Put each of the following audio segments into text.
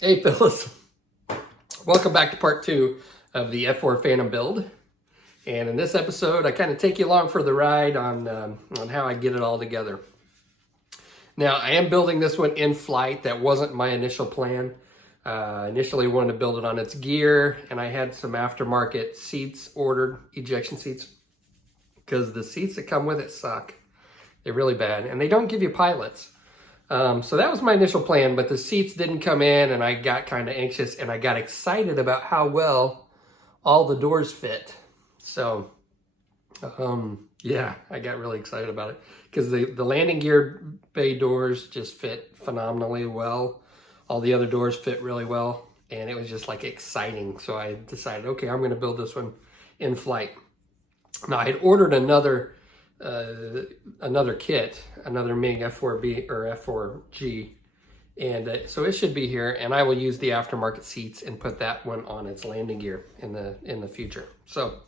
Hey fellas, welcome back to part 2 of the F4 Phantom build. And in this episode, I kind of take you along for the ride on how I get it all together. Now, I am building this one in flight. That wasn't my initial plan. Initially wanted to build it on its gear, and I had some aftermarket seats ordered, ejection seats, because the seats that come with it suck. They're really bad, and they don't give you pilots. So that was my initial plan, but the seats didn't come in and I got kind of anxious and I got excited about how well all the doors fit. So, yeah, I got really excited about it because the landing gear bay doors just fit phenomenally well. All the other doors fit really well and it was just like exciting. So I decided, okay, I'm going to build this one in flight. Now I had ordered another kit, another Meng F-4B or F-4G, and so it should be here. And I will use the aftermarket seats and put that one on its landing gear in the future. So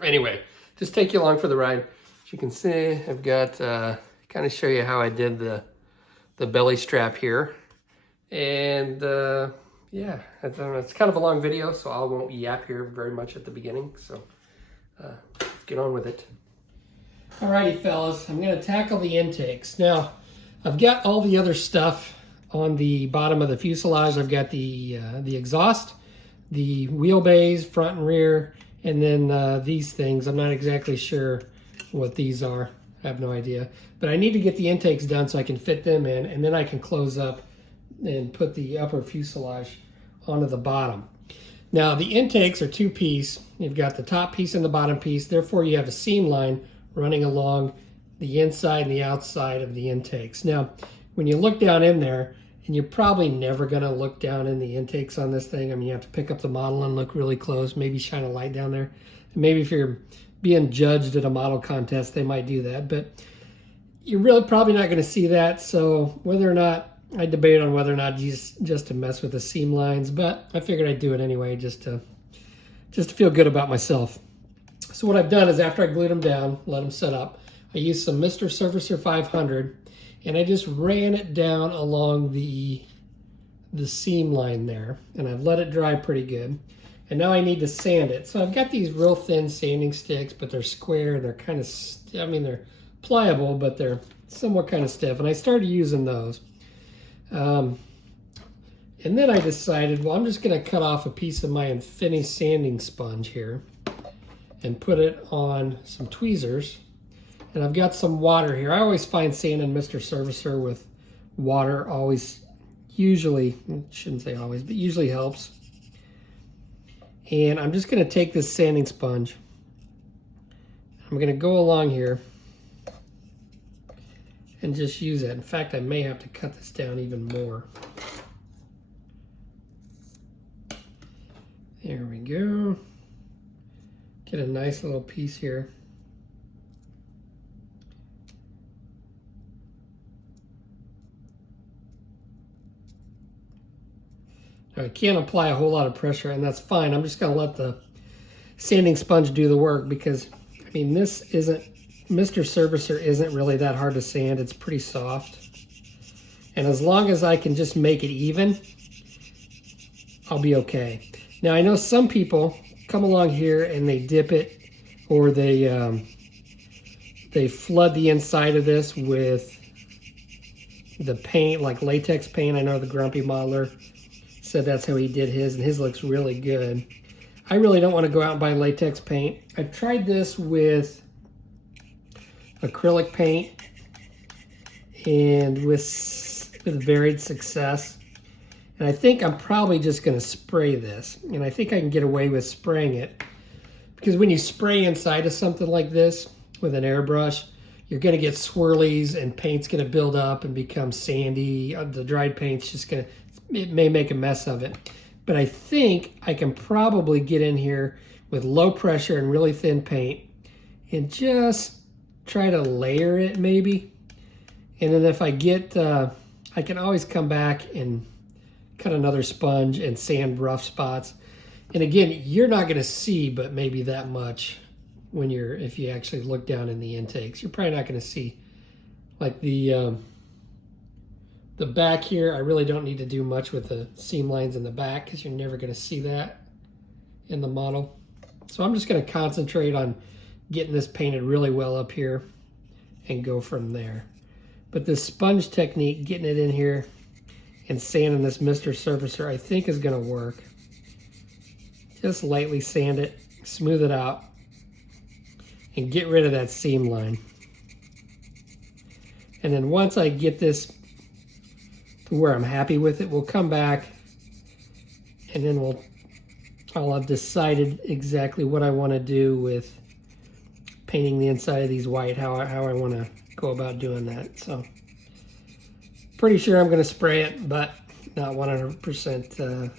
anyway, just take you along for the ride. As you can see, I've got kind of show you how I did the belly strap here, and yeah, it's kind of a long video, so I won't yap here very much at the beginning. So let's get on with it. Alrighty, fellas, I'm going to tackle the intakes. Now, I've got all the other stuff on the bottom of the fuselage. I've got the exhaust, the wheel bays, front and rear, and then these things. I'm not exactly sure what these are. I have no idea. But I need to get the intakes done so I can fit them in, and then I can close up and put the upper fuselage onto the bottom. Now, the intakes are two-piece. You've got the top piece and the bottom piece. Therefore, you have a seam line running along the inside and the outside of the intakes. Now, when you look down in there, and you're probably never going to look down in the intakes on this thing. I mean, you have to pick up the model and look really close, maybe shine a light down there. And maybe if you're being judged at a model contest, they might do that. But you're really probably not going to see that. So whether or not, I debated on whether or not just to mess with the seam lines, but I figured I'd do it anyway just to feel good about myself. So what I've done is after I glued them down, let them set up, I used some Mr. Servicer 500 and I just ran it down along the seam line there, and I've let it dry pretty good. And now I need to sand it. So I've got these real thin sanding sticks, but they're square. They're kind of, I mean, they're pliable, but they're somewhat kind of stiff. And I started using those. And then I decided, well, I'm just going to cut off a piece of my Infinity sanding sponge here and put it on some tweezers. And I've got some water here. I always find sanding Mr. Servicer with water usually, shouldn't say always, but usually helps. And I'm just going to take this sanding sponge. I'm going to go along here and just use it. In fact, I may have to cut this down even more. There we go. Get a nice little piece here. Now, I can't apply a whole lot of pressure, and that's fine. I'm just going to let the sanding sponge do the work because, I mean, this isn't, Mr. Servicer isn't really that hard to sand. It's pretty soft. And as long as I can just make it even, I'll be okay. Now, I know some people come along here and they dip it, or they flood the inside of this with the paint, like latex paint. I know the Grumpy Modeler said that's how he did his, and his looks really good. I really don't want to go out and buy latex paint. I've tried this with acrylic paint and with varied success. And I think I'm probably just going to spray this. And I think I can get away with spraying it. Because when you spray inside of something like this with an airbrush, you're going to get swirlies and paint's going to build up and become sandy. The dried paint's just going to, it may make a mess of it. But I think I can probably get in here with low pressure and really thin paint and just try to layer it maybe. And then if I get, I can always come back and cut another sponge and sand rough spots. And again, you're not going to see but maybe that much when if you actually look down in the intakes. You're probably not going to see like the The back here, I really don't need to do much with the seam lines in the back because you're never going to see that in the model. So I'm just going to concentrate on getting this painted really well up here and go from there. But this sponge technique, getting it in here and sanding this Mr. Surfacer, I think is going to work. Just lightly sand it, smooth it out, and get rid of that seam line. And then once I get this to where I'm happy with it, we'll come back and then I'll have decided exactly what I want to do with painting the inside of these white, how I want to go about doing that. So pretty sure I'm going to spray it, but not 100%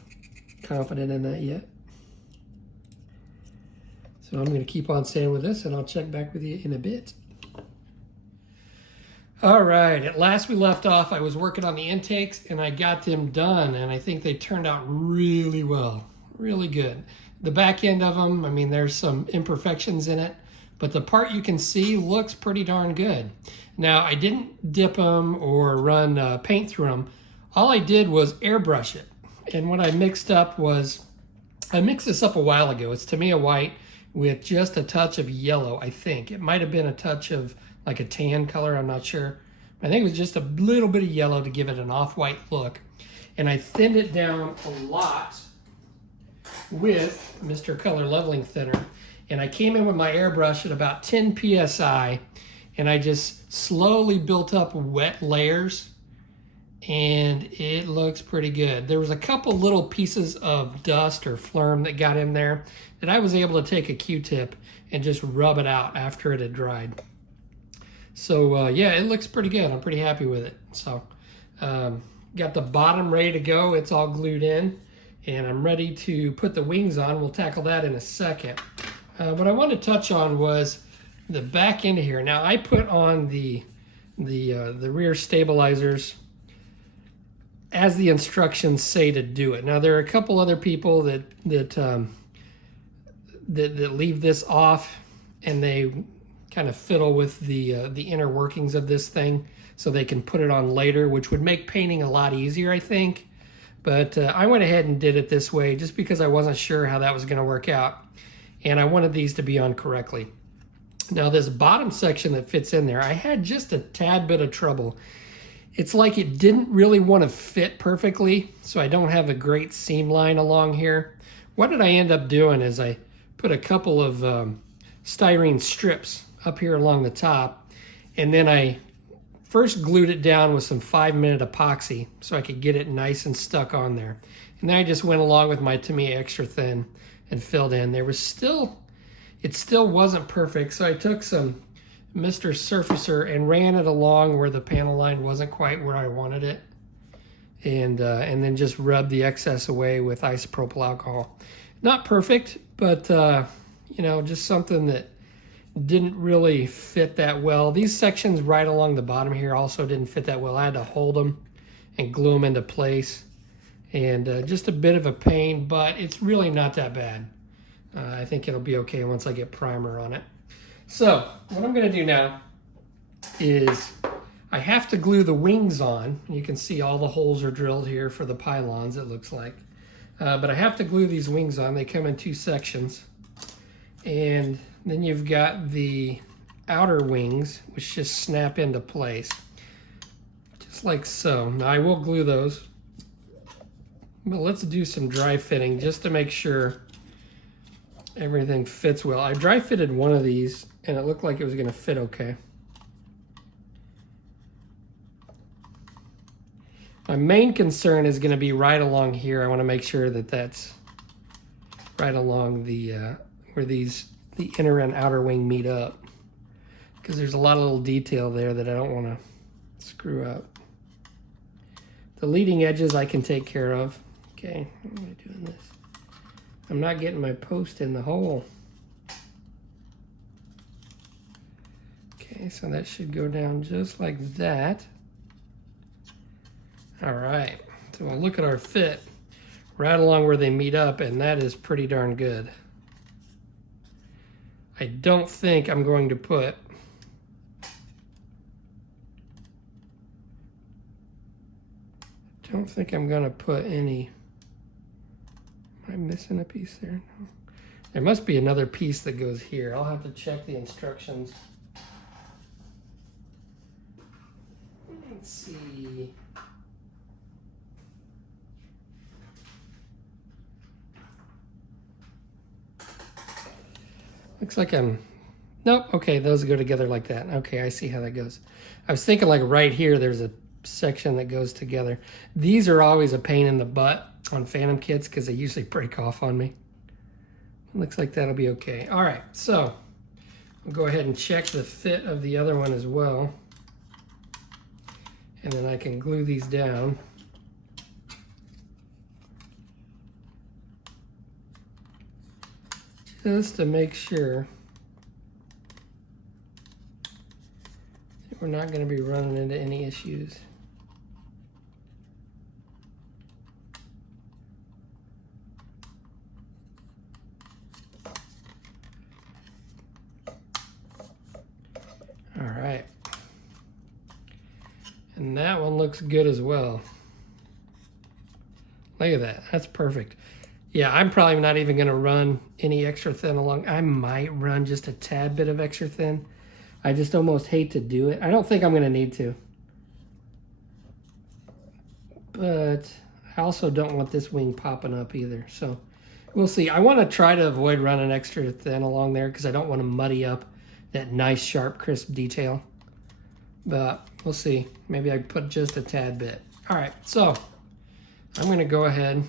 confident in that yet. So I'm going to keep on sanding with this, and I'll check back with you in a bit. All right, at last we left off, I was working on the intakes, and I got them done, and I think they turned out really well, really good. The back end of them, I mean, there's some imperfections in it, but the part you can see looks pretty darn good. Now, I didn't dip them or run paint through them. All I did was airbrush it, and what I mixed up was, I mixed this up a while ago. It's Tamiya white with just a touch of yellow, I think. It might have been a touch of like a tan color, I'm not sure. I think it was just a little bit of yellow to give it an off-white look. And I thinned it down a lot with Mr. Color Leveling Thinner. And I came in with my airbrush at about 10 PSI, and I just slowly built up wet layers, and it looks pretty good. There was a couple little pieces of dust or phlegm that got in there that I was able to take a Q-tip and just rub it out after it had dried. So yeah, it looks pretty good. I'm pretty happy with it. So got the bottom ready to go. It's all glued in, and I'm ready to put the wings on. We'll tackle that in a second. What I wanted to touch on was the back end here. Now I put on the rear stabilizers as the instructions say to do it. Now there are a couple other people that leave this off, and they kind of fiddle with the inner workings of this thing so they can put it on later, which would make painting a lot easier, I think. But I went ahead and did it this way just because I wasn't sure how that was going to work out, and I wanted these to be on correctly. Now this bottom section that fits in there, I had just a tad bit of trouble. It's like it didn't really want to fit perfectly, so I don't have a great seam line along here. What did I end up doing is I put a couple of styrene strips up here along the top, and then I first glued it down with some 5-minute epoxy so I could get it nice and stuck on there. And then I just went along with my Tamiya Extra Thin and filled in. It still wasn't perfect, so I took some Mr. Surfacer and ran it along where the panel line wasn't quite where I wanted it, and then just rubbed the excess away with isopropyl alcohol. Not perfect, but you know, just something that didn't really fit that well. These sections right along the bottom here also didn't fit that well. I had to hold them and glue them into place, and just a bit of a pain, but it's really not that bad. I think it'll be okay once I get primer on it. So what I'm going to do now is I have to glue the wings on. You can see all the holes are drilled here for the pylons, it looks like. But I have to glue these wings on. They come in 2 sections. And then you've got the outer wings, which just snap into place, just like so. Now I will glue those, but let's do some dry fitting just to make sure everything fits well. I dry fitted one of these, and it looked like it was going to fit okay. My main concern is going to be right along here. I want to make sure that that's right along the where the inner and outer wing meet up, because there's a lot of little detail there that I don't want to screw up. The leading edges I can take care of. Okay, how am I doing this? I'm not getting my post in the hole. Okay, so that should go down just like that. All right, so we'll look at our fit right along where they meet up, and that is pretty darn good. I don't think I'm going to put don't think I'm gonna put any. Am I missing a piece there? No. There must be another piece that goes here. I'll have to check the instructions. Let's see. Looks like nope, okay, those go together like that. Okay, I see how that goes. I was thinking like right here, there's a section that goes together. These are always a pain in the butt on Phantom kits because they usually break off on me. Looks like that'll be okay. All right, so I'll go ahead and check the fit of the other one as well. And then I can glue these down. Just to make sure that we're not going to be running into any issues. All right. And that one looks good as well. Look at that. That's perfect. Yeah, I'm probably not even going to run any extra thin along. I might run just a tad bit of extra thin. I just almost hate to do it. I don't think I'm going to need to. But I also don't want this wing popping up either. So we'll see. I want to try to avoid running extra thin along there because I don't want to muddy up that nice, sharp, crisp detail. But we'll see. Maybe I put just a tad bit. All right, so I'm going to go ahead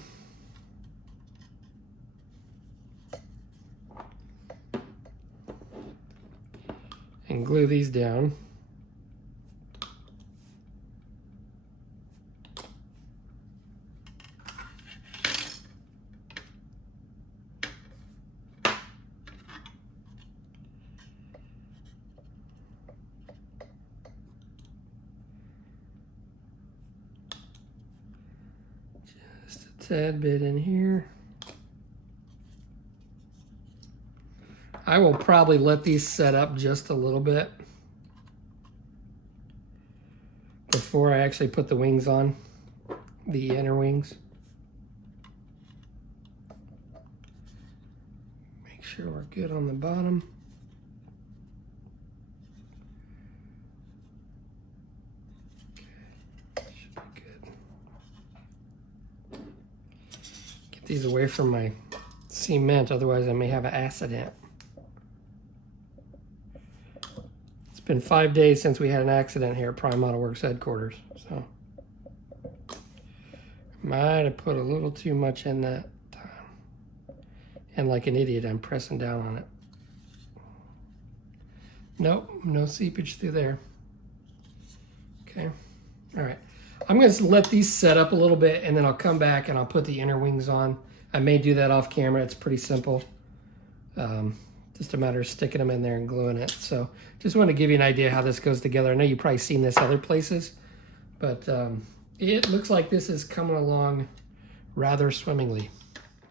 and glue these down. Just a tad bit in here. I will probably let these set up just a little bit before I actually put the wings on, the inner wings. Make sure we're good on the bottom. Okay, should be good. Get these away from my cement, otherwise I may have an accident. It's been 5 days since we had an accident here at Prime Auto Works headquarters, so might have put a little too much in that time. And like an idiot, I'm pressing down on it. Nope, no seepage through there. Okay, all right. I'm going to let these set up a little bit, and then I'll come back and I'll put the inner wings on. I may do that off camera. It's pretty simple. Just a matter of sticking them in there and gluing it. So just want to give you an idea how this goes together. I know you've probably seen this other places, but it looks like this is coming along rather swimmingly.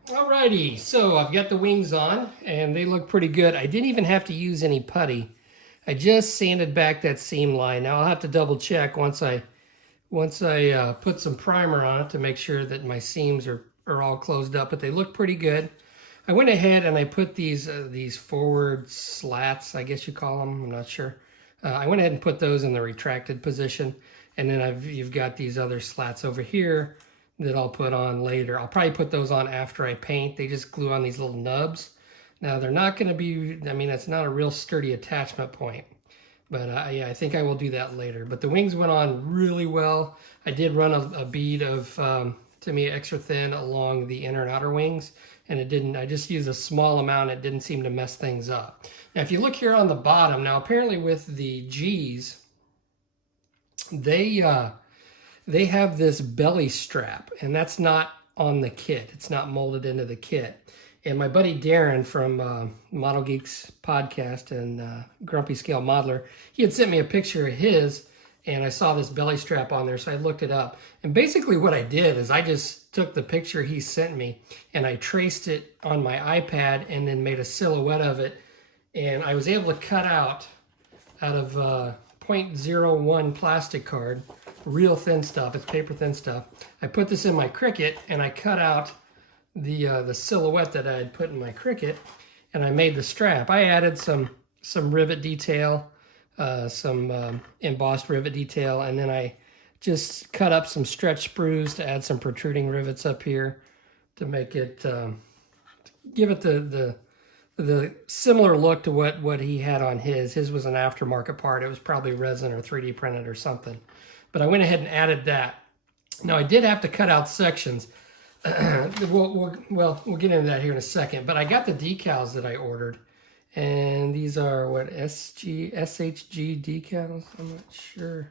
Alrighty, so I've got the wings on and they look pretty good. I didn't even have to use any putty. I just sanded back that seam line. Now I'll have to double check once I put some primer on it to make sure that my seams are all closed up, but they look pretty good. I went ahead and I put these forward slats, I guess you call them, I'm not sure. I went ahead and put those in the retracted position, and then you've got these other slats over here that I'll put on later. I'll probably put those on after I paint. They just glue on these little nubs. Now they're not going to be, I mean, it's not a real sturdy attachment point, but yeah, I think I will do that later. But the wings went on really well. I did run a bead of Tamiya extra thin along the inner and outer wings, and it didn't, I just used a small amount. It didn't seem to mess things up. Now, if you look here on the bottom, now apparently with the G's, they have this belly strap, and that's not on the kit. It's not molded into the kit. And my buddy Darren from Model Geeks podcast and Grumpy Scale Modeler, he had sent me a picture of his, and I saw this belly strap on there, so I looked it up. And basically what I did is I just took the picture he sent me, and I traced it on my iPad and then made a silhouette of it. And I was able to cut out of 0.01 plastic card, real thin stuff. It's paper thin stuff. I put this in my Cricut, and I cut out the silhouette that I had put in my Cricut, and I made the strap. I added some rivet detail, some embossed rivet detail, and then I just cut up some stretch sprues to add some protruding rivets up here to make it, give it the similar look to what he had on his. His was an aftermarket part. It was probably resin or 3D printed or something. But I went ahead and added that. Now I did have to cut out sections. We'll get into that here in a second. But I got the decals that I ordered. And these are what, SHG decals? I'm not sure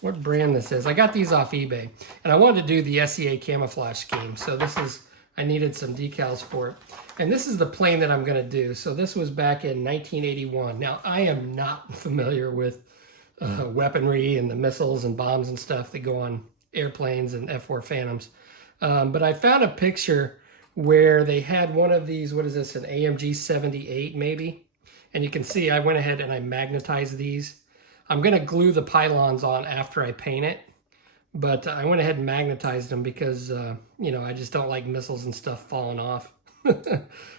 what brand this is. I got these off eBay. And I wanted to do the SEA camouflage scheme. So this is, I needed some decals for it. And this is the plane that I'm going to do. So this was back in 1981. Now, I am not familiar with weaponry and the missiles and bombs and stuff that go on airplanes and F-4 Phantoms. But I found a picture where they had one of these, what is this, an AMG 78 maybe? And you can see I went ahead and I magnetized these. I'm going to glue the pylons on after I paint it. But I went ahead and magnetized them because, you know, I just don't like missiles and stuff falling off.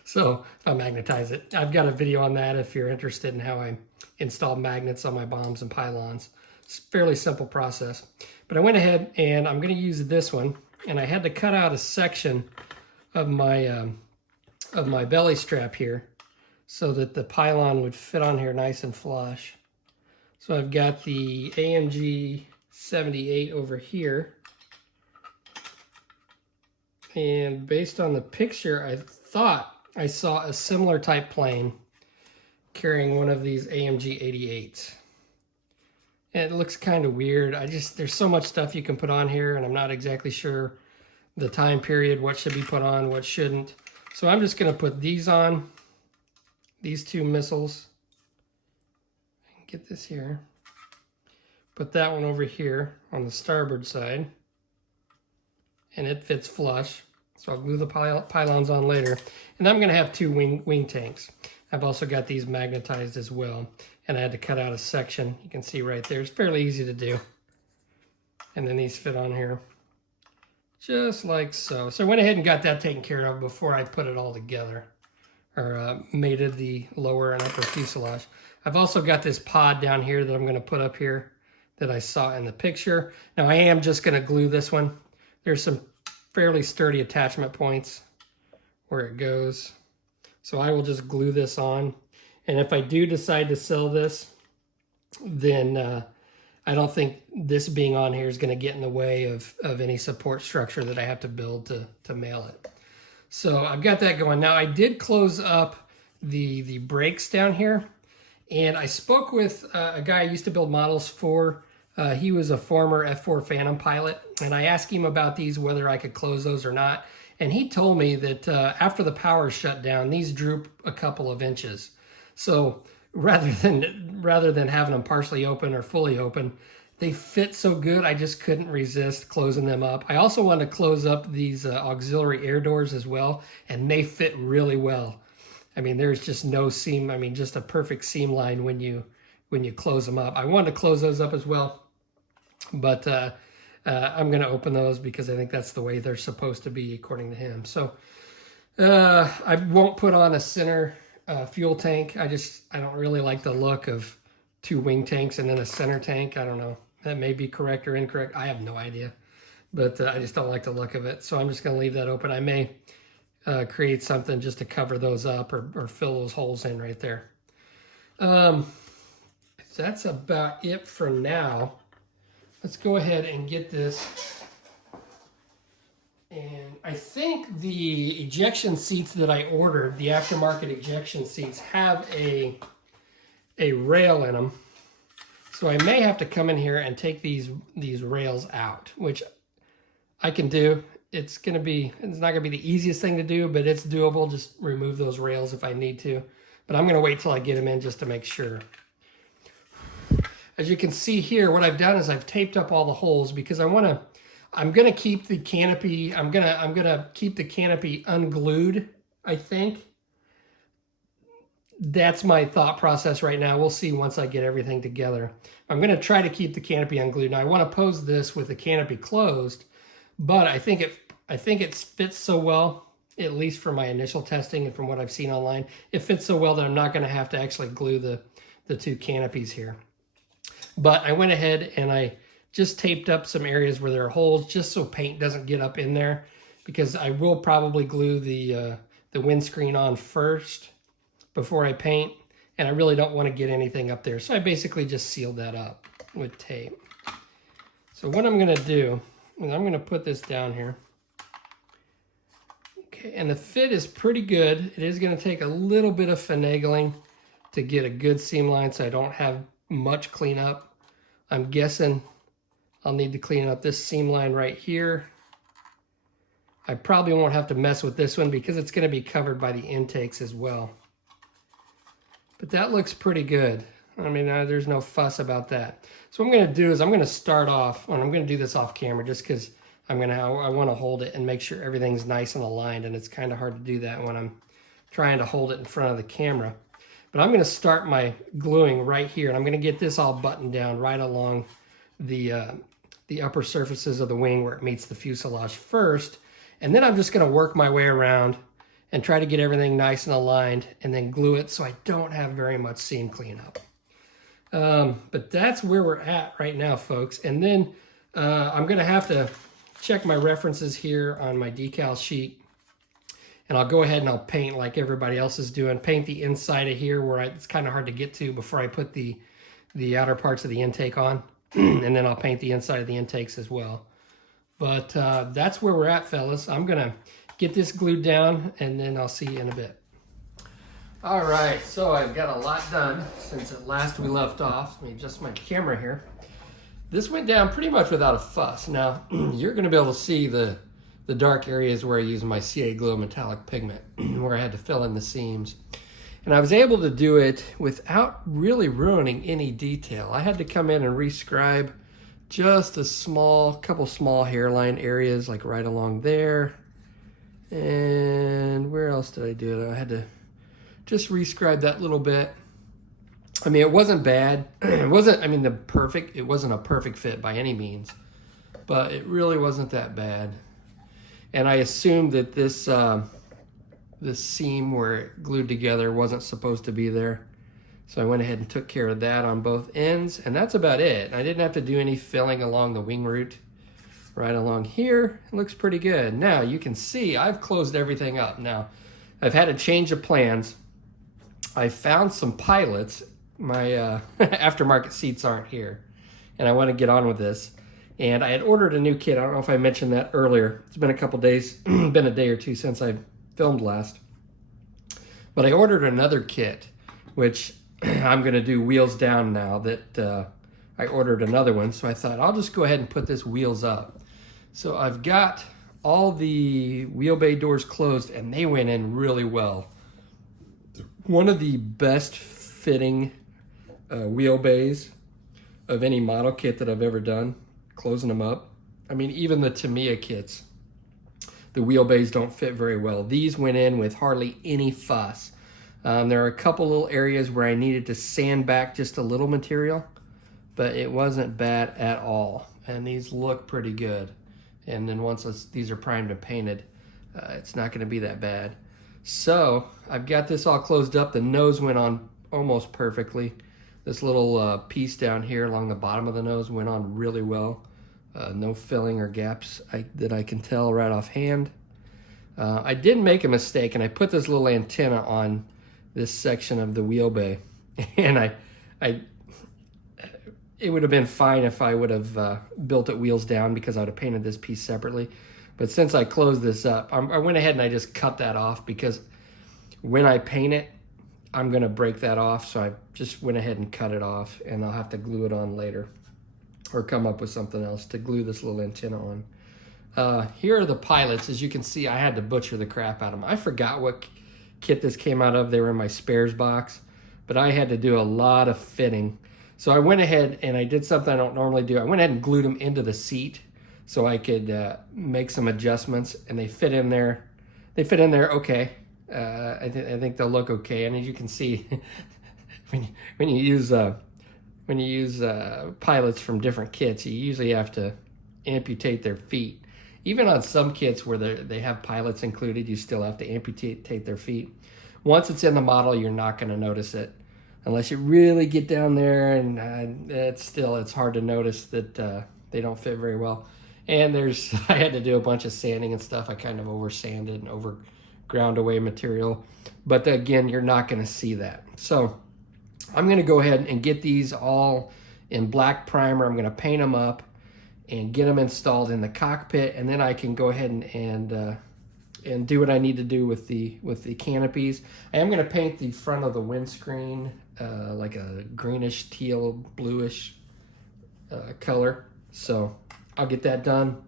So if I magnetize it, I've got a video on that if you're interested in how I install magnets on my bombs and pylons. It's a fairly simple process. But I went ahead and I'm going to use this one. And I had to cut out a section of my belly strap here so that the pylon would fit on here nice and flush. So I've got the AMG 78 over here, and based on the picture, I thought I saw a similar type plane carrying one of these AMG 88s. And it looks kind of weird. There's so much stuff you can put on here, and I'm not exactly sure the time period, what should be put on, what shouldn't. So I'm just going to put these on, these two missiles. Get this here. Put that one over here on the starboard side, and it fits flush. So I'll glue the pylons on later. And I'm going to have two wing tanks. I've also got these magnetized as well. And I had to cut out a section. You can see right there. It's fairly easy to do. And then these fit on here. Just like so. So I went ahead and got that taken care of before I put it all together. Or mated the lower and upper fuselage. I've also got this pod down here that I'm going to put up here that I saw in the picture. Now I am just going to glue this one. There's some fairly sturdy attachment points where it goes. So I will just glue this on. And if I do decide to sell this, then I don't think this being on here is going to get in the way of any support structure that I have to build to mail it. So I've got that going. Now I did close up the brakes down here. And I spoke with a guy I used to build models for. He was a former F-4 Phantom pilot. And I asked him about these, whether I could close those or not. And he told me that after the power shut down, these droop a couple of inches. So rather than having them partially open or fully open, they fit so good, I just couldn't resist closing them up. I also wanted to close up these auxiliary air doors as well. And they fit really well. I mean, there's just no seam. I mean, just a perfect seam line when you close them up. I wanted to close those up as well, but I'm going to open those because I think that's the way they're supposed to be, according to him. So I won't put on a center fuel tank. I don't really like the look of two wing tanks and then a center tank. I don't know. That may be correct or incorrect. I have no idea, but I just don't like the look of it. So I'm just going to leave that open. I may create something just to cover those up or fill those holes in right there. That's about it for now. Let's go ahead and get this. And I think the ejection seats that I ordered, the aftermarket ejection seats, have a rail in them. So I may have to come in here and take these rails out, which I can do. It's not gonna be the easiest thing to do, but it's doable. Just remove those rails if I need to. But I'm gonna wait till I get them in just to make sure. As you can see here, what I've done is I've taped up all the holes because I'm gonna keep the canopy. I'm gonna keep the canopy unglued, I think. that's my thought process right now. We'll see once I get everything together. I'm going to try to keep the canopy unglued. Now I want to pose this with the canopy closed, but I think it fits so well, at least for my initial testing and from what I've seen online, it fits so well that I'm not going to have to actually glue the two canopies here. But I went ahead and I just taped up some areas where there are holes just so paint doesn't get up in there, because I will probably glue the windscreen on first before I paint, and I really don't want to get anything up there. So I basically just sealed that up with tape. So what I'm going to do is I'm going to put this down here. Okay, and the fit is pretty good. It is going to take a little bit of finagling to get a good seam line so I don't have much cleanup. I'm guessing I'll need to clean up this seam line right here. I probably won't have to mess with this one because it's going to be covered by the intakes as well. But that looks pretty good. I mean, there's no fuss about that. So what I'm going to do is I'm going to start off, and I'm going to do this off camera just because I want to hold it and make sure everything's nice and aligned, and it's kind of hard to do that when I'm trying to hold it in front of the camera. But I'm going to start my gluing right here, and I'm going to get this all buttoned down right along the upper surfaces of the wing where it meets the fuselage first, and then I'm just going to work my way around and try to get everything nice and aligned, and then glue it so I don't have very much seam cleanup. But that's where we're at right now, folks. And then I'm gonna have to check my references here on my decal sheet, and I'll go ahead and I'll paint like everybody else is doing. Paint the inside of here where it's kind of hard to get to before I put the outer parts of the intake on. And then I'll paint the inside of the intakes as well. But that's where we're at, fellas. I'm gonna get this glued down, and then I'll see you in a bit. All right, so I've got a lot done since at last we left off. Let me adjust my camera here. This went down pretty much without a fuss. Now, you're gonna be able to see the dark areas where I use my CA Glow metallic pigment, where I had to fill in the seams. And I was able to do it without really ruining any detail. I had to come in and rescribe just a couple small hairline areas, like right along there. And where else did I do it? I had to just rescribe that little bit. I mean, it wasn't bad. It wasn't a perfect fit by any means, but it really wasn't that bad. And I assumed that this seam where it glued together wasn't supposed to be there. So I went ahead and took care of that on both ends, and that's about it. I didn't have to do any filling along the wing root. Right along here, it looks pretty good. Now you can see I've closed everything up. Now I've had a change of plans. I found some pilots. My aftermarket seats aren't here, and I want to get on with this. And I had ordered a new kit. I don't know if I mentioned that earlier. It's been a couple days, been a day or two since I filmed last. But I ordered another kit, which I'm going to do wheels down now that I ordered another one. So I thought I'll just go ahead and put this wheels up. So I've got all the wheel bay doors closed, and they went in really well. One of the best fitting wheel bays of any model kit that I've ever done, closing them up. I mean, even the Tamiya kits, the wheel bays don't fit very well. These went in with hardly any fuss. There are a couple little areas where I needed to sand back just a little material, but it wasn't bad at all. And these look pretty good. And then once these are primed and painted, it's not going to be that bad. So I've got this all closed up. The nose went on almost perfectly. This little piece down here along the bottom of the nose went on really well. No filling or gaps that I can tell right offhand. I did make a mistake, and I put this little antenna on this section of the wheel bay. And it would have been fine if I would have built it wheels down, because I would have painted this piece separately. But since I closed this up, I went ahead and I just cut that off, because when I paint it, I'm going to break that off. So I just went ahead and cut it off, and I'll have to glue it on later, or come up with something else to glue this little antenna on. Here are the pilots. As you can see, I had to butcher the crap out of them. I forgot what kit this came out of. They were in my spares box, but I had to do a lot of fitting. So I went ahead and I did something I don't normally do. I went ahead and glued them into the seat so I could make some adjustments, and they fit in there. They fit in there okay. I think they'll look okay. And as you can see, when you use pilots from different kits, you usually have to amputate their feet. Even on some kits where they have pilots included, you still have to amputate their feet. Once it's in the model, you're not going to notice it unless you really get down there, and it's hard to notice that they don't fit very well. And I had to do a bunch of sanding and stuff. I kind of over sanded and over ground away material, but again, you're not going to see that. So I'm going to go ahead and get these all in black primer. I'm going to paint them up and get them installed in the cockpit, and then I can go ahead and do what I need to do with the canopies. I am going to paint the front of the windscreen like a greenish, teal, bluish color. So I'll get that done.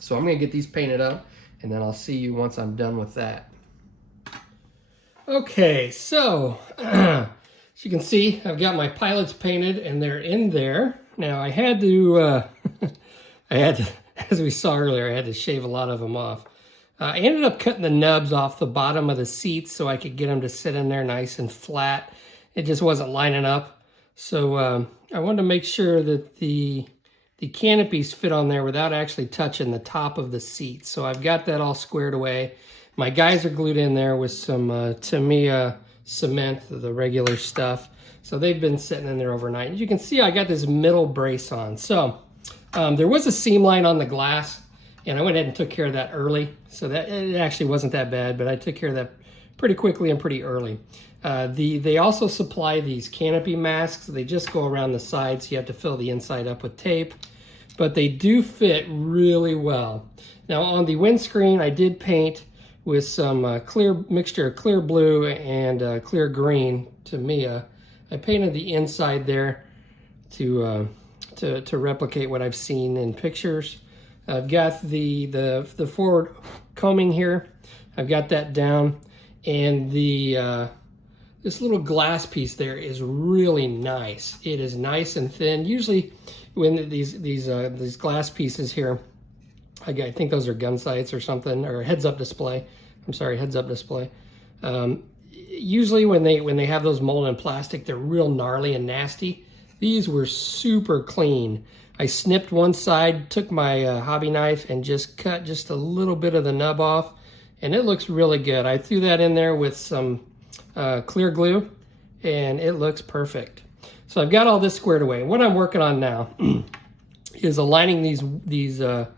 So I'm going to get these painted up, and then I'll see you once I'm done with that. Okay, so as you can see, I've got my pilots painted, and they're in there. Now I had to, as we saw earlier, I had to shave a lot of them off. I ended up cutting the nubs off the bottom of the seats so I could get them to sit in there nice and flat. It just wasn't lining up. So I wanted to make sure that the canopies fit on there without actually touching the top of the seat. So I've got that all squared away. My guys are glued in there with some Tamiya cement, the regular stuff. So they've been sitting in there overnight. As you can see, I got this middle brace on. So there was a seam line on the glass, and I went ahead and took care of that early. So that it actually wasn't that bad, but I took care of that pretty quickly and pretty early. They also supply these canopy masks. They just go around the sides. You have to fill the inside up with tape, but they do fit really well. Now on the windscreen, I did paint with some clear mixture of clear blue and clear green Tamiya. I painted the inside there to replicate what I've seen in pictures. I've got the forward combing here. I've got that down, and this little glass piece there is really nice. It is nice and thin. Usually, when these glass pieces here, I think those are gun sights or something, or heads-up display. I'm sorry, heads-up display. Usually, when they have those molded in plastic, they're real gnarly and nasty. These were super clean. I snipped one side, took my hobby knife, and just cut just a little bit of the nub off, and it looks really good. I threw that in there with some clear glue, and it looks perfect. So I've got all this squared away. What I'm working on now is aligning the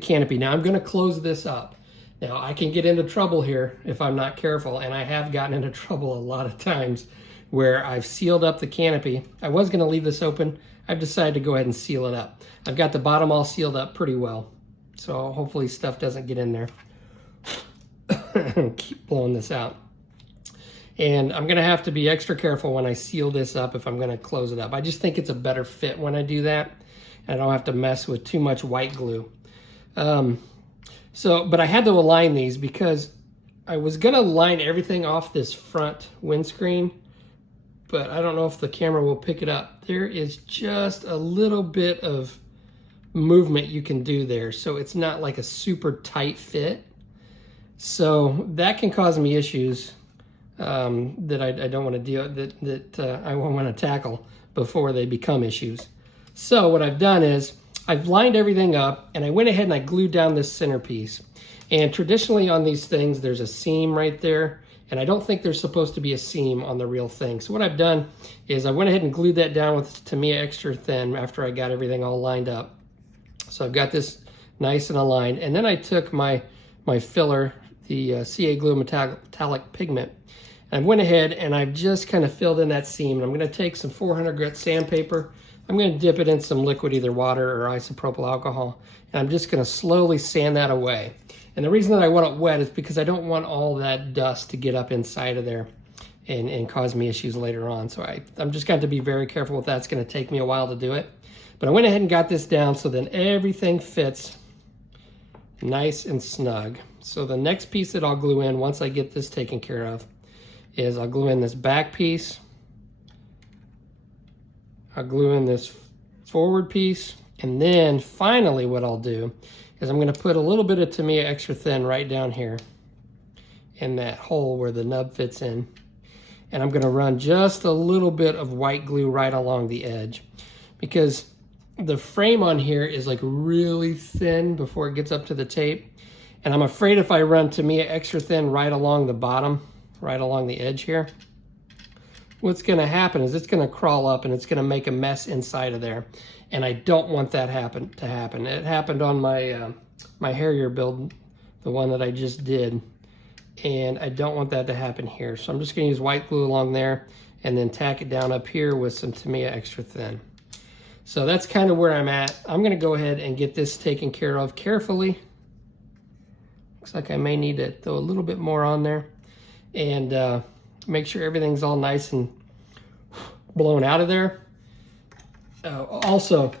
canopy. Now I'm going to close this up. Now I can get into trouble here if I'm not careful, and I have gotten into trouble a lot of times where I've sealed up the canopy. I was going to leave this open. I've decided to go ahead and seal it up. I've got the bottom all sealed up pretty well, so hopefully stuff doesn't get in there. Keep blowing this out. And I'm going to have to be extra careful when I seal this up if I'm going to close it up. I just think it's a better fit when I do that. I don't have to mess with too much white glue. But I had to align these because I was going to line everything off this front windscreen, but I don't know if the camera will pick it up. There is just a little bit of movement you can do there, so it's not like a super tight fit. So that can cause me issues that I don't want to deal that I want to tackle before they become issues. So what I've done is I've lined everything up, and I went ahead and I glued down this centerpiece. And traditionally on these things, there's a seam right there, and I don't think there's supposed to be a seam on the real thing. So what I've done is I went ahead and glued that down with Tamiya Extra Thin after I got everything all lined up. So I've got this nice and aligned, and then I took my filler, the CA Glue Metallic Pigment, and I went ahead and I've just kind of filled in that seam. And I'm going to take some 400 grit sandpaper. I'm going to dip it in some liquid, either water or isopropyl alcohol, and I'm just going to slowly sand that away. And the reason that I want it wet is because I don't want all that dust to get up inside of there and cause me issues later on. So I'm just got to be very careful with that. It's going to take me a while to do it. But I went ahead and got this down so then everything fits nice and snug. So the next piece that I'll glue in once I get this taken care of is I'll glue in this back piece. I'll glue in this forward piece, and then finally what I'll do is I'm going to put a little bit of Tamiya Extra Thin right down here, in that hole where the nub fits in. And I'm gonna run just a little bit of white glue right along the edge, because the frame on here is like really thin before it gets up to the tape. And I'm afraid if I run Tamiya extra thin right along the bottom, right along the edge here, what's gonna happen is it's gonna crawl up and it's gonna make a mess inside of there. And I don't want that to happen. It happened on my, my Harrier build, the one that I just did. And I don't want that to happen here. So I'm just gonna use white glue along there and then tack it down up here with some Tamiya extra thin. So that's kind of where I'm at. I'm gonna go ahead and get this taken care of carefully. Looks like I may need to throw a little bit more on there and make sure everything's all nice and blown out of there. Also,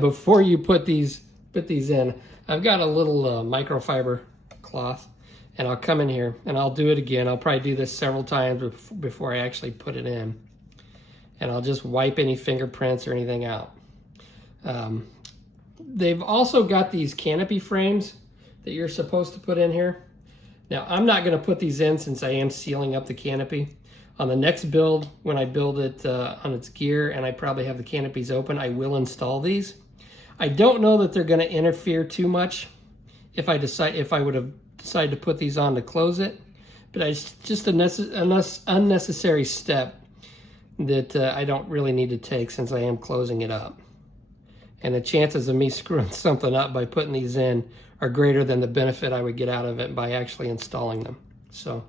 before you put these in, I've got a little microfiber cloth, and I'll come in here and I'll do it again. I'll probably do this several times before I actually put it in. And I'll just wipe any fingerprints or anything out. They've also got these canopy frames that you're supposed to put in here. Now, I'm not gonna put these in since I am sealing up the canopy. On the next build, when I build it on its gear and I probably have the canopies open, I will install these. I don't know that they're gonna interfere too much if I would have decided to put these on to close it, but it's just an unnecessary step that I don't really need to take since I am closing it up. And the chances of me screwing something up by putting these in are greater than the benefit I would get out of it by actually installing them. So,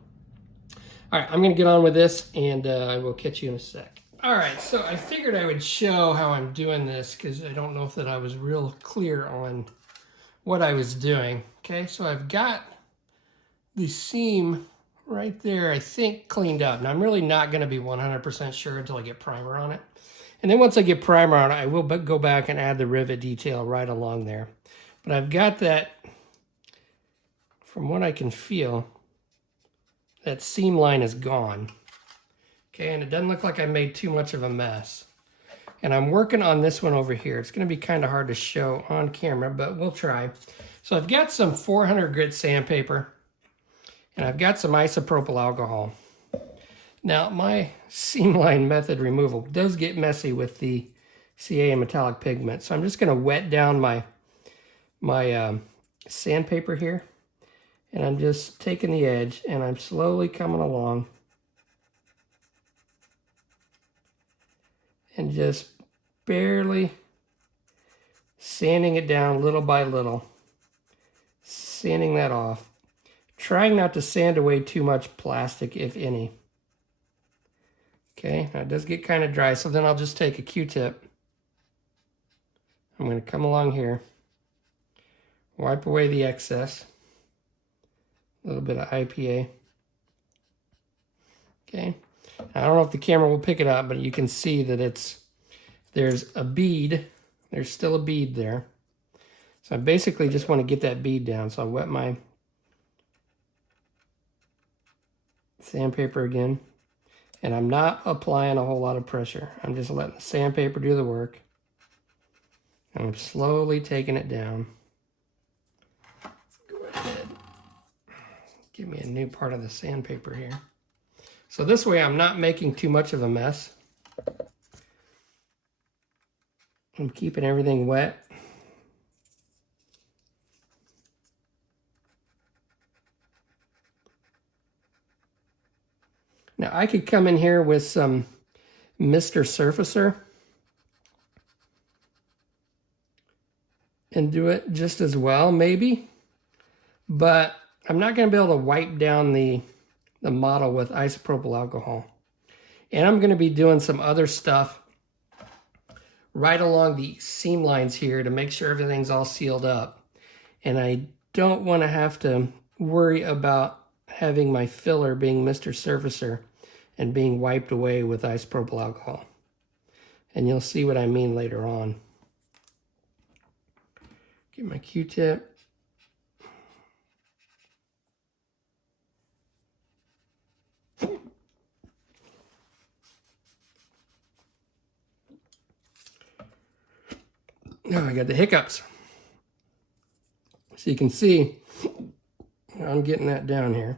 all right, I'm gonna get on with this and I will catch you in a sec. All right, so I figured I would show how I'm doing this because I don't know if that I was real clear on what I was doing. Okay, so I've got the seam right there, I think, cleaned up. Now, I'm really not gonna be 100% sure until I get primer on it. And then once I get primer on it, I will go back and add the rivet detail right along there. But I've got that, from what I can feel, that seam line is gone. Okay, and it doesn't look like I made too much of a mess. And I'm working on this one over here. It's gonna be kind of hard to show on camera, but we'll try. So I've got some 400 grit sandpaper, and I've got some isopropyl alcohol. Now, my seam line method removal does get messy with the CA and metallic pigment, so I'm just gonna wet down my sandpaper here, and I'm just taking the edge and I'm slowly coming along and just barely sanding it down little by little, sanding that off, trying not to sand away too much plastic, if any. Okay, now it does get kind of dry, so then I'll just take a Q-tip. I'm going to come along here, wipe away the excess, a little bit of IPA. Okay, I don't know if the camera will pick it up, but you can see that there's a bead. There's still a bead there. So I basically just want to get that bead down. So I wet my sandpaper again. And I'm not applying a whole lot of pressure. I'm just letting the sandpaper do the work. And I'm slowly taking it down. Let's go ahead. Give me a new part of the sandpaper here. So this way I'm not making too much of a mess. I'm keeping everything wet. Now I could come in here with some Mr. Surfacer and do it just as well, maybe. But I'm not going to be able to wipe down the model with isopropyl alcohol. And I'm going to be doing some other stuff right along the seam lines here to make sure everything's all sealed up. And I don't want to have to worry about having my filler being Mr. Surfacer and being wiped away with isopropyl alcohol. And you'll see what I mean later on. Get my Q-tip. Now I got the hiccups. So you can see I'm getting that down here.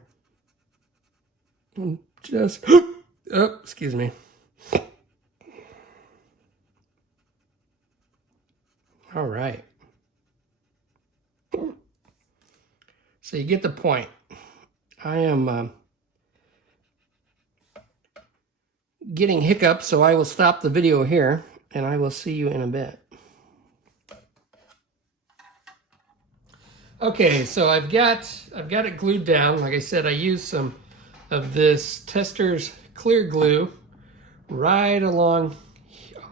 Just, oh, excuse me. All right. So you get the point. I am getting hiccups, so I will stop the video here, and I will see you in a bit. Okay, so I've got it glued down. Like I said, I used some of this Tester's clear glue right along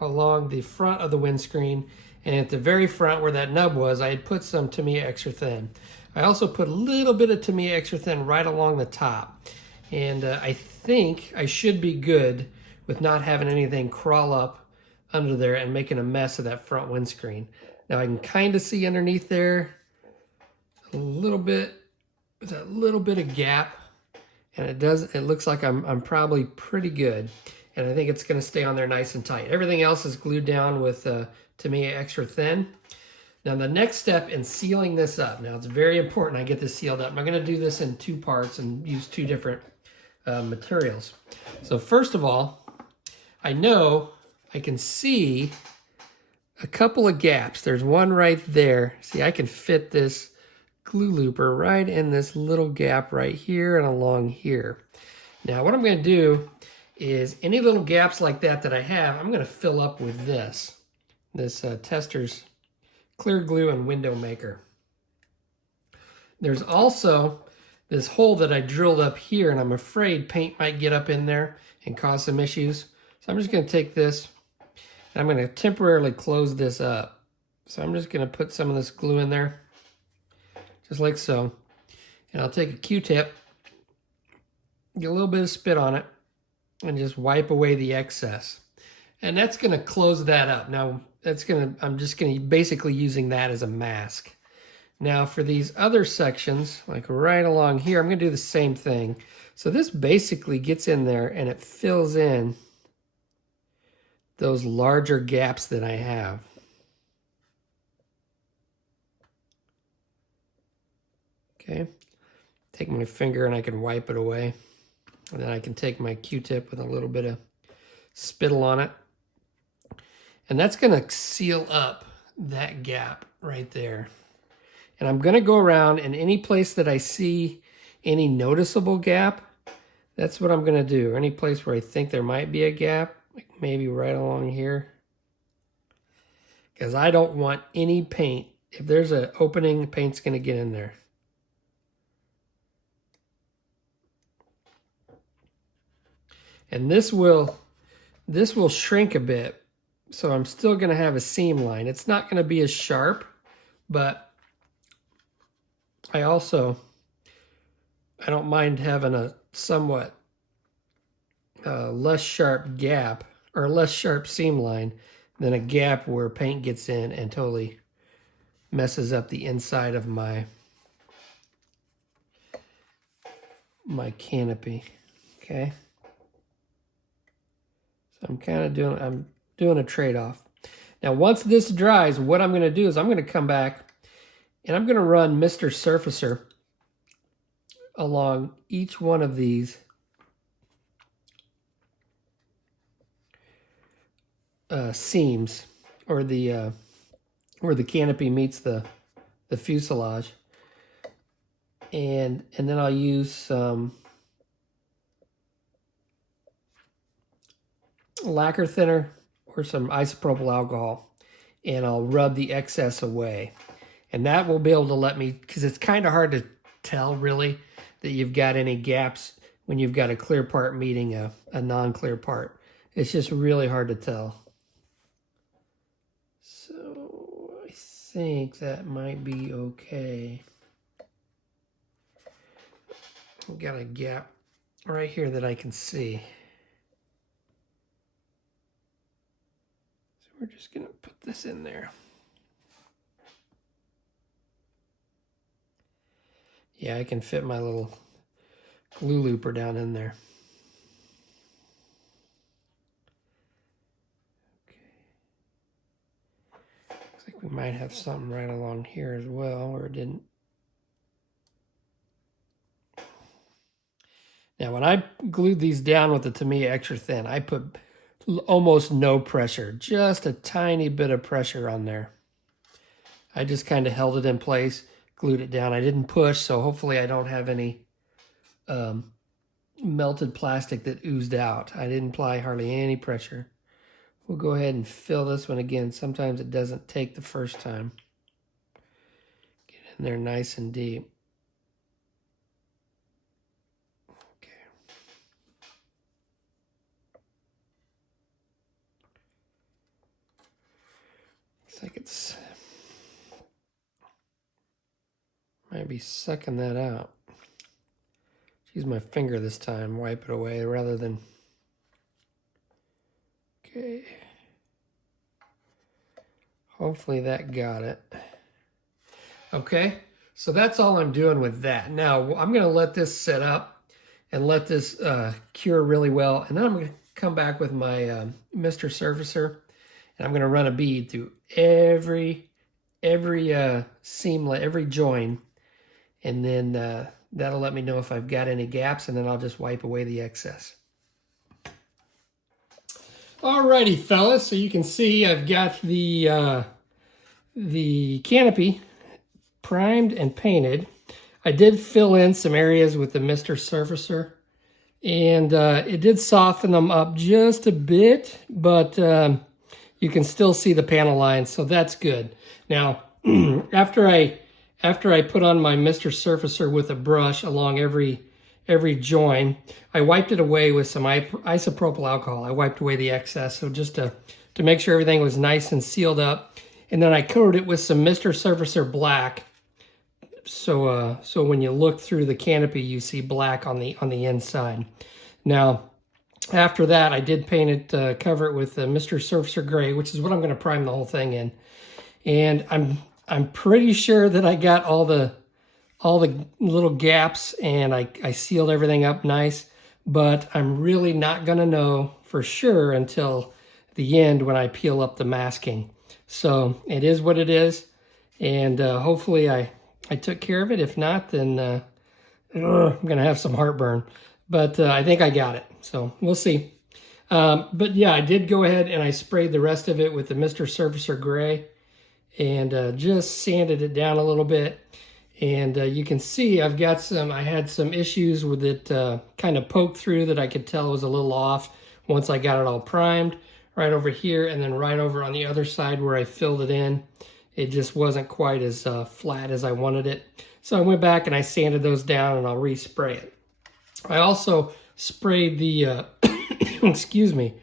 the front of the windscreen, and at the very front where that nub was, I had put some Tamiya Extra Thin. I also put a little bit of Tamiya Extra Thin right along the top, and I think I should be good with not having anything crawl up under there and making a mess of that front windscreen. Now I can kind of see underneath there a little bit, there's a little bit of gap, and it looks like I'm probably pretty good, and I think it's going to stay on there nice and tight. Everything else is glued down with Tamiya Extra Thin. Now the next step in sealing this up, now it's very important I get this sealed up. I'm going to do this in two parts and use two different materials. So first of all, I know I can see a couple of gaps. There's one right there. See, I can fit this glue looper right in this little gap right here and along here. Now what I'm going to do is any little gaps like that I have, I'm going to fill up with this Tester's clear glue and window maker. There's also this hole that I drilled up here, and I'm afraid paint might get up in there and cause some issues. So I'm just going to take this and I'm going to temporarily close this up. So I'm just going to put some of this glue in there, just like so. And I'll take a Q-tip, get a little bit of spit on it, and just wipe away the excess. And that's going to close that up. Now, I'm just going to basically using that as a mask. Now, for these other sections, like right along here, I'm going to do the same thing. So this basically gets in there and it fills in those larger gaps that I have. Okay, take my finger and I can wipe it away. And then I can take my Q-tip with a little bit of spittle on it. And that's going to seal up that gap right there. And I'm going to go around, and any place that I see any noticeable gap, that's what I'm going to do. Any place where I think there might be a gap, like maybe right along here. Because I don't want any paint. If there's an opening, paint's going to get in there. And this will shrink a bit. So I'm still going to have a seam line. It's not going to be as sharp, but I don't mind having a somewhat less sharp gap or less sharp seam line than a gap where paint gets in and totally messes up the inside of my canopy. Okay. So I'm doing a trade-off. Now, once this dries, what I'm going to do is I'm going to come back and I'm going to run Mr. Surfacer along each one of these seams, or the where the canopy meets the fuselage, and then I'll use some lacquer thinner or some isopropyl alcohol, and I'll rub the excess away. And that will be able to let me, because it's kind of hard to tell really that you've got any gaps when you've got a clear part meeting a non-clear part. It's just really hard to tell. So I think that might be okay. I've got a gap right here that I can see. We're just going to put this in there. Yeah, I can fit my little glue looper down in there. Okay. Looks like we might have something right along here as well, or it didn't. Now, when I glued these down with the Tamiya Extra Thin, I put almost no pressure, just a tiny bit of pressure on there. I just kind of held it in place, glued it down. I didn't push, so hopefully I don't have any melted plastic that oozed out. I didn't apply hardly any pressure. We'll go ahead and fill this one again. Sometimes it doesn't take the first time. Get in there nice and deep. Okay. Looks like it's might be sucking that out. Use my finger this time, wipe it away rather than... Okay. Hopefully that got it. Okay, so that's all I'm doing with that. Now, I'm going to let this set up and let this cure really well. And then I'm going to come back with my Mr. Surfacer, and I'm going to run a bead through every seamlet, every join, and then that'll let me know if I've got any gaps, and then I'll just wipe away the excess. Alrighty, fellas, so you can see I've got the canopy primed and painted. I did fill in some areas with the Mr. Surfacer, and it did soften them up just a bit, but you can still see the panel lines, so that's good. Now, after I put on my Mr. Surfacer with a brush along every join, I wiped it away with some isopropyl alcohol. I wiped away the excess, so just to make sure everything was nice and sealed up. And then I coated it with some Mr. Surfacer black. So when you look through the canopy, you see black on the inside. Now, after that, I did paint it, cover it with Mr. Surfacer gray, which is what I'm going to prime the whole thing in. And I'm pretty sure that I got all the little gaps, and I sealed everything up nice, but I'm really not gonna know for sure until the end when I peel up the masking. So it is what it is, and hopefully I took care of it. If not, then I'm gonna have some heartburn, but I think I got it, so we'll see. But yeah, I did go ahead and I sprayed the rest of it with the Mr. Surfacer gray, and just sanded it down a little bit. And you can see I had some issues with it kind of poked through that I could tell was a little off once I got it all primed. Right over here, and then right over on the other side where I filled it in, it just wasn't quite as flat as I wanted it. So I went back and I sanded those down, and I'll respray it. I also sprayed the, excuse me,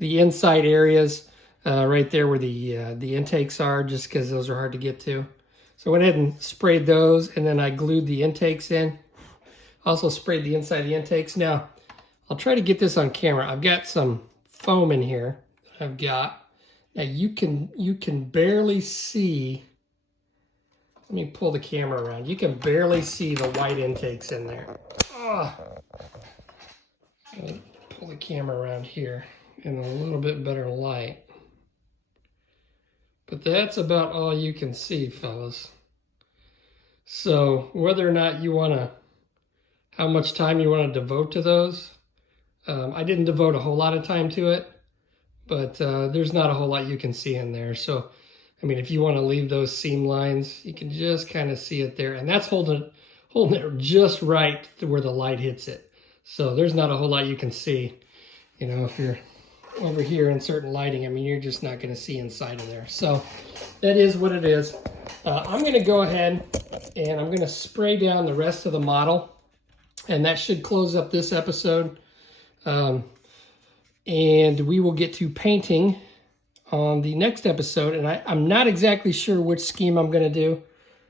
the inside areas right there where the intakes are, just because those are hard to get to. So I went ahead and sprayed those, and then I glued the intakes in. Also sprayed the inside of the intakes. Now, I'll try to get this on camera. I've got some foam in here. Now you can barely see. Let me pull the camera around. You can barely see the white intakes in there. Let me pull the camera around here in a little bit better light. But that's about all you can see, fellas. So whether or not you want to, how much time you want to devote to those, I didn't devote a whole lot of time to it, but there's not a whole lot you can see in there. So, I mean, if you want to leave those seam lines, you can just kind of see it there. And that's holding it just right to where the light hits it. So there's not a whole lot you can see. You know, if you're over here in certain lighting, I mean, you're just not going to see inside of there. So that is what it is. I'm going to go ahead and I'm going to spray down the rest of the model, and that should close up this episode. And we will get to painting on the next episode, and I'm not exactly sure which scheme I'm going to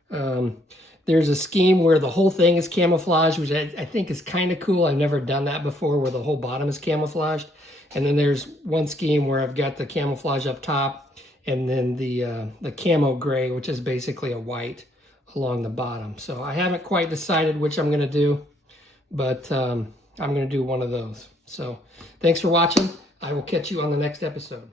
do. There's a scheme where the whole thing is camouflaged, which I think is kind of cool. I've never done that before, where the whole bottom is camouflaged. And then there's one scheme where I've got the camouflage up top, and then the camo gray, which is basically a white along the bottom. So I haven't quite decided which I'm going to do, but I'm going to do one of those. So thanks for watching. I will catch you on the next episode.